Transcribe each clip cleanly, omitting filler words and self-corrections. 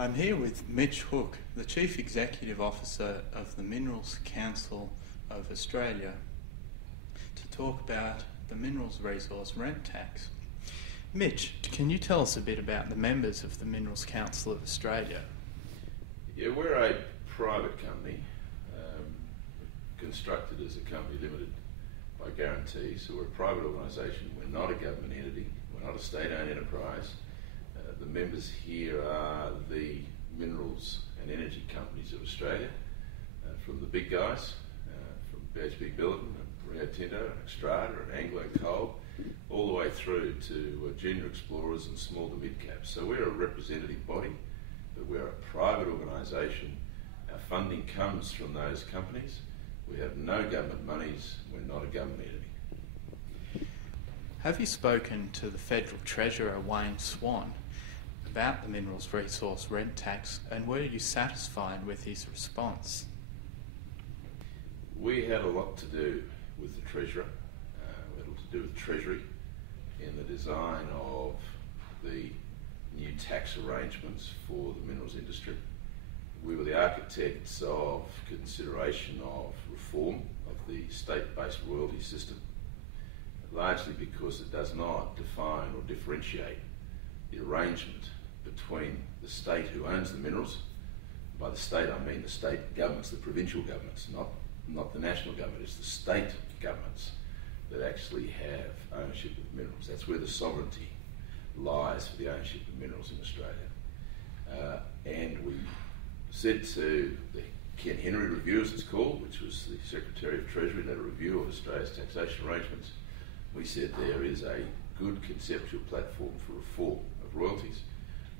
I'm here with Mitch Hooke, the Chief Executive Officer of the Minerals Council of Australia, to talk about the Minerals Resource Rent Tax. Mitch, can you tell us a bit about the members of the Minerals Council of Australia? Yeah, we're a private company, constructed as a company limited by guarantee, so we're a private organisation. We're not a government entity, we're not a state-owned enterprise. The members here are the minerals and energy companies of Australia, from the big guys, from BHP Billiton and Rio Tinto and Xstrata and Anglo Coal, all the way through to junior explorers and small to mid caps. So we're a representative body, but we're a private organisation. Our funding comes from those companies. We have no government monies. We're not a government entity. Have you spoken to the Federal Treasurer, Wayne Swan, about the Minerals Resource Rent Tax, and were you satisfied with his response? We had a lot to do with the Treasurer. We had a lot to do with Treasury in the design of the new tax arrangements for the minerals industry. We were the architects of consideration of reform of the state-based royalty system, largely because it does not define or differentiate the arrangement between the state who owns the minerals. By the state I mean the state governments, the provincial governments, not the national government. It's the state governments that actually have ownership of minerals. That's where the sovereignty lies for the ownership of minerals in Australia. And we said to the Ken Henry Review, as it's called, which was the Secretary of Treasury, led a review of Australia's taxation arrangements. We said there is a good conceptual platform for reform of royalties.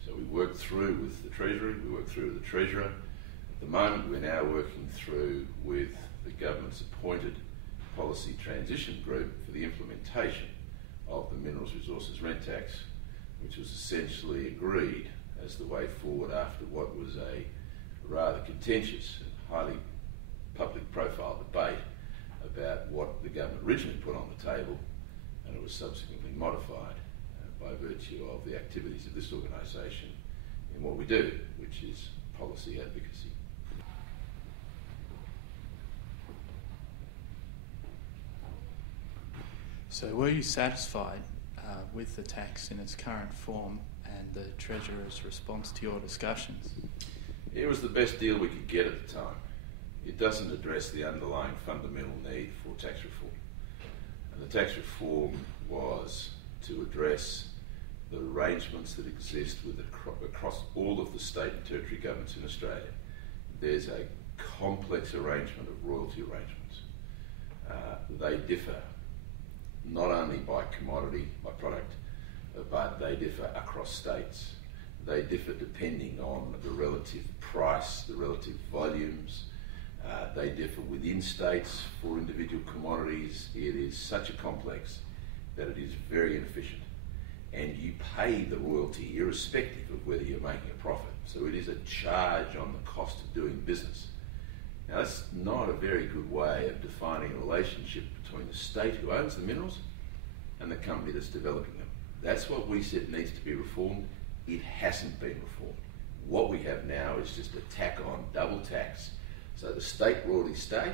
So we worked through with the Treasury, we worked through with the Treasurer. At the moment we're now working through with the government's appointed policy transition group for the implementation of the Minerals Resources Rent Tax, which was essentially agreed as the way forward after what was a rather contentious and highly public profile debate about what the government originally put on the table, and it was subsequently modified by virtue of the activities of this organisation in what we do, which is policy advocacy. So were you satisfied with the tax in its current form and the Treasurer's response to your discussions? It was the best deal we could get at the time. It doesn't address the underlying fundamental need for tax reform. And the tax reform was to address the arrangements that exist across all of the state and territory governments in Australia. There's a complex arrangement of royalty arrangements. They differ not only by commodity, by product, but they differ across states. They differ depending on the relative price, the relative volumes. They differ within states for individual commodities. It is such a complex that it is very inefficient. And you pay the royalty irrespective of whether you're making a profit. So it is a charge on the cost of doing business. Now that's not a very good way of defining a relationship between the state who owns the minerals and the company that's developing them. That's what we said needs to be reformed. It hasn't been reformed. What we have now is just a tack on double tax. So the state royalties stay.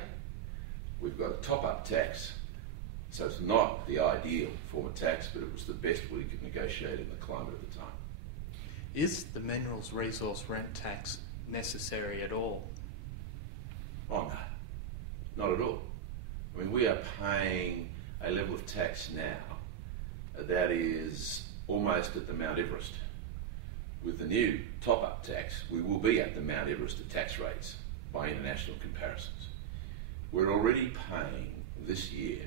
We've got a top-up tax. So it's not the ideal form of tax, but it was the best we could negotiate in the climate of the time. Is the Minerals Resource Rent Tax necessary at all? Oh no, not at all. I mean, we are paying a level of tax now that is almost at the Mount Everest. With the new top-up tax, we will be at the Mount Everest of tax rates by international comparisons. We're already paying this year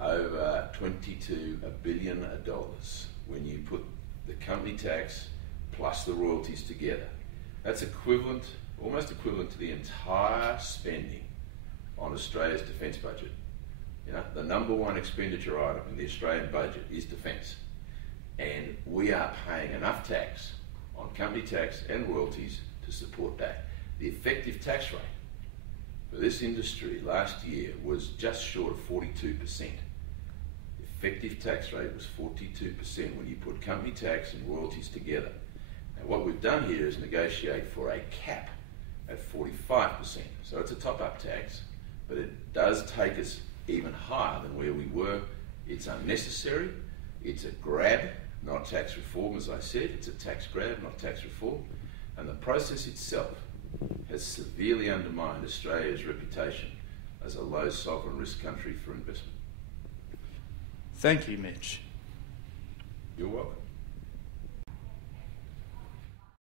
over $22 billion when you put the company tax plus the royalties together. That's equivalent, almost equivalent to the entire spending on Australia's defence budget. You know, the number one expenditure item in the Australian budget is defence. And we are paying enough tax on company tax and royalties to support that. The effective tax rate for this industry last year was just short of 42%. Effective tax rate was 42% when you put company tax and royalties together. Now, what we've done here is negotiate for a cap at 45%. So it's a top-up tax, but it does take us even higher than where we were. It's unnecessary. It's a grab, not tax reform, as I said. It's a tax grab, not tax reform. And the process itself has severely undermined Australia's reputation as a low sovereign risk country for investment. Thank you, Mitch. You're welcome.